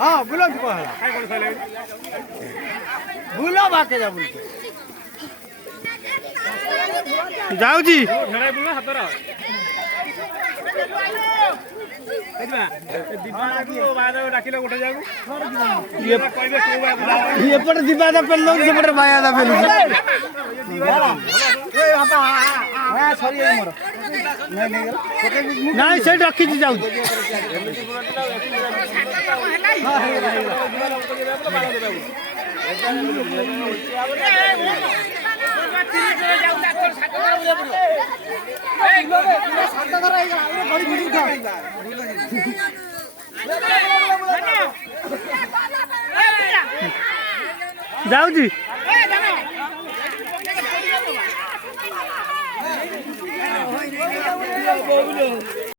हाँ बुला बुला बाके जा बुल जाऊजी एपटे दिबादा पेलो सेपटे बायादा पेलो नाई से रखी जाऊँ जाऊँ जी